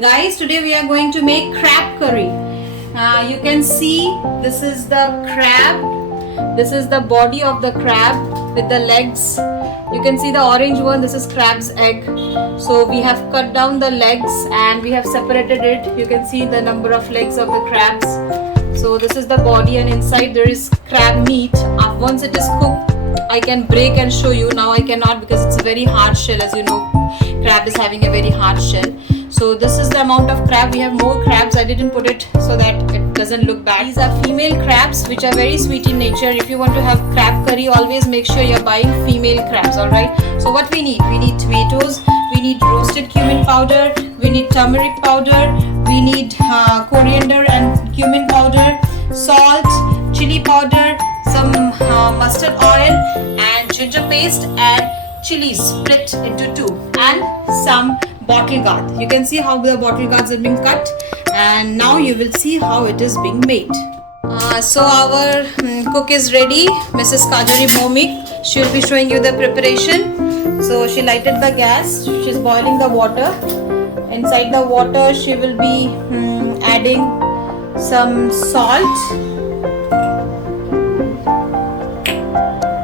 Guys, today we are going to make crab curry. You can see this is the crab. This is the body of the crab with the legs. You can see the orange one. This is crab's egg. So we have cut down the legs and we have separated it. You can see the number of legs of the crabs. So this is the body and inside there is crab meat. Once it is cooked, I can break and show you. Now I cannot because it's a very hard shell. As you know, crab is having a very hard shell. So this is the amount of crab. We have more crabs. I didn't put it so that it doesn't look bad. These are female crabs which are very sweet in nature. If you want to have crab curry, always make sure you're buying female crabs. Alright. So what we need? We need tomatoes. We need roasted cumin powder. We need turmeric powder. We need coriander and cumin powder, salt, chili powder, some mustard oil and ginger paste and chilies split into two and some bottle gourd. You can see how the bottle gourds have been cut and now you will see how it is being made. So our cook is ready, Mrs. Kajari Momik. She will be showing you the preparation. So she lighted the gas. She is boiling the water. Inside the water she will be adding some salt.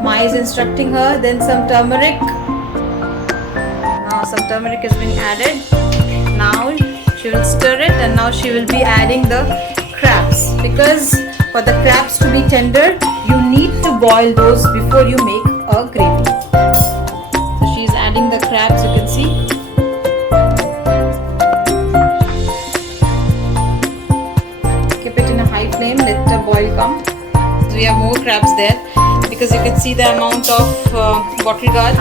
Ma is instructing her. Then some turmeric. Now some turmeric has been added. Now she will stir it and now she will be adding the crabs. Because for the crabs to be tender, you need to boil those before you make a gravy. So she is adding the crabs, you can see. Keep it in a high flame, let the boil come. So we have more crabs there because you can see the amount of bottle gourd.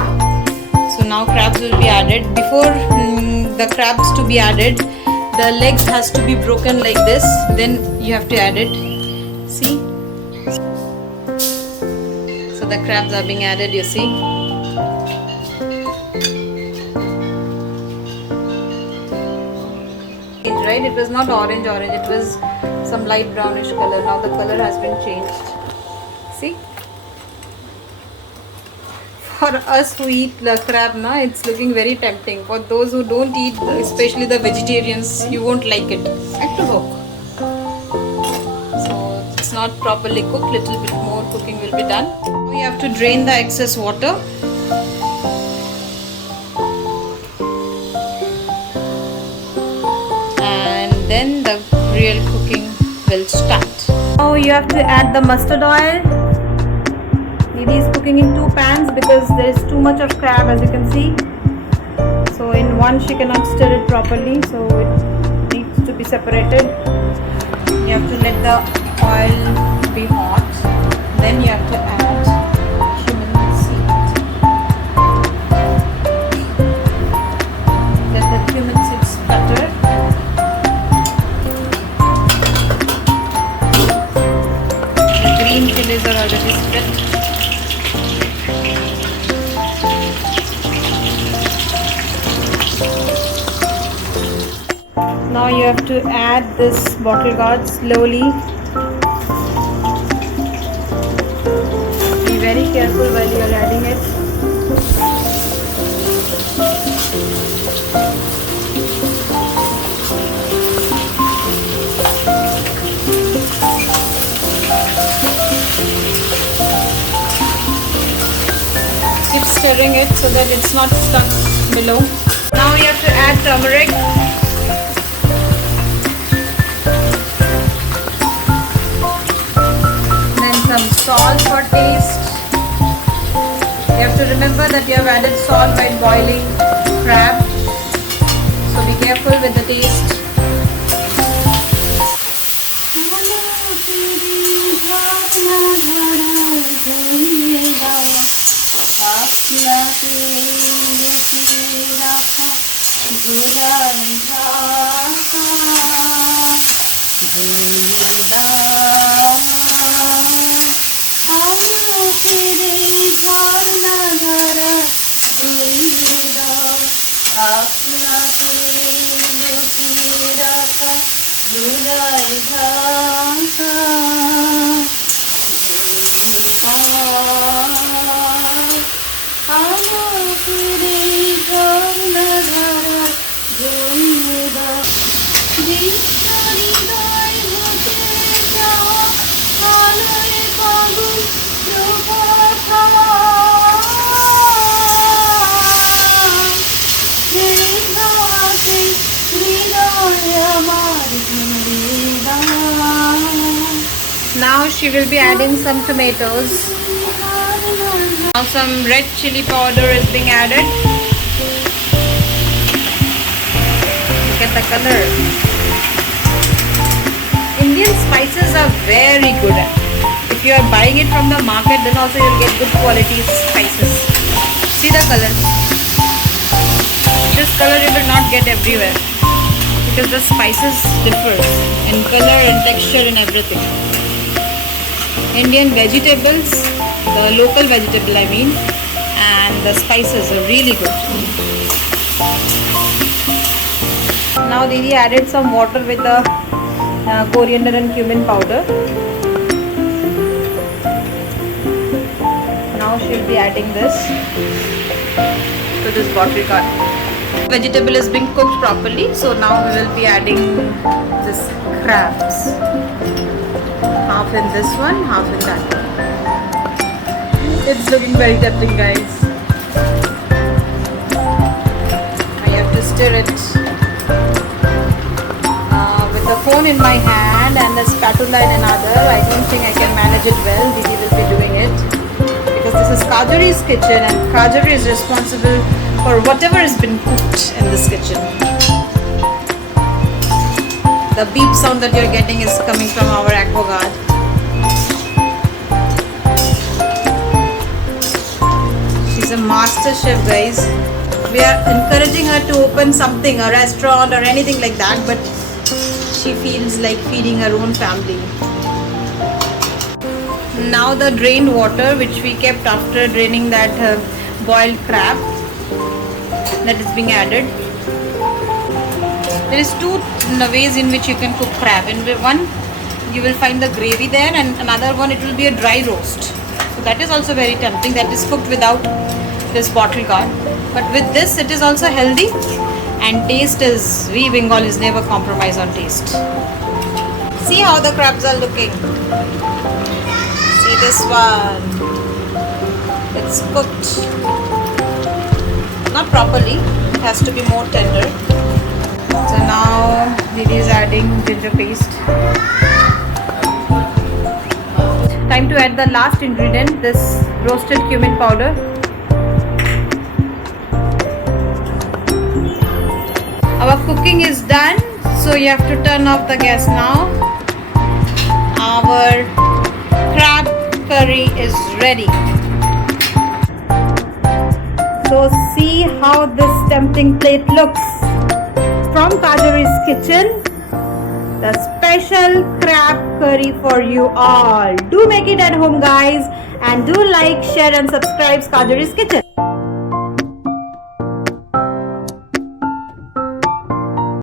So now crabs will be added. Before the crabs to be added, the legs has to be broken like this. Then you have to add it. See? So the crabs are being added, you see. Right? It was not orange, it was some light brownish color. Now the color has been changed. See? For us who eat the crab, na, it's looking very tempting. For those who don't eat, especially the vegetarians, you won't like it. So it's not properly cooked. Little bit more cooking will be done. We have to drain the excess water. And then the real cooking will start. Now you have to add the mustard oil. Didi is cooking in two pans because there is too much of crab, as you can see. So in one she cannot stir it properly, so it needs to be separated. You have to let the oil be hot. Then you have to add cumin seed. Let the cumin seeds sputter. The green chilies are already split. Now you have to add this bottle gourd slowly. Be very careful while you are adding it. Keep stirring it so that it's not stuck below. Now you have to add turmeric. Some salt for taste. You have to remember that you have added salt by boiling crab, so be careful with the taste. Now she will be adding some tomatoes. Now some red chili powder is being added. Look at the color. Indian spices are very good. If you are buying it from the market, then also you'll get good quality spices. See the color. This color you will not get everywhere because the spices differ in color and texture and everything. Indian vegetables, the local vegetable I mean, and the spices are really good. Now Didi added some water with the coriander and cumin powder. Now she will be adding this to this bottle gourd. Vegetable is being cooked properly, so now we will be adding this crabs. Half in this one, half in that one. It's looking very tempting, guys. I have to stir it with the phone in my hand and the spatula in another. I don't think I can manage it well. Didi will be doing it because this is Kajari's kitchen and Kajari is responsible for whatever has been cooked in this kitchen. The beep sound that you're getting is coming from our aquaguard. She's a master chef, guys. We are encouraging her to open something, a restaurant or anything like that, but she feels like feeding her own family. Now the drained water which we kept after draining that boiled crab, that is being added. There is two ways in which you can cook crab. In one you will find the gravy there, and another one it will be a dry roast. So that is also very tempting. That is cooked without this bottle gourd. But with this it is also healthy, and taste is, we Bengalis never compromise on taste. See how the crabs are looking. See this one. It's cooked. Not properly. It has to be more tender. So now Didi is adding ginger paste. Time to add the last ingredient, this roasted cumin powder. Our cooking is done, so you have to turn off the gas now. Our crab curry is ready. So see how this tempting plate looks. From Kajari's kitchen, the special crab curry for you all. Do make it at home, guys, and do like, share and subscribe Kajari's kitchen.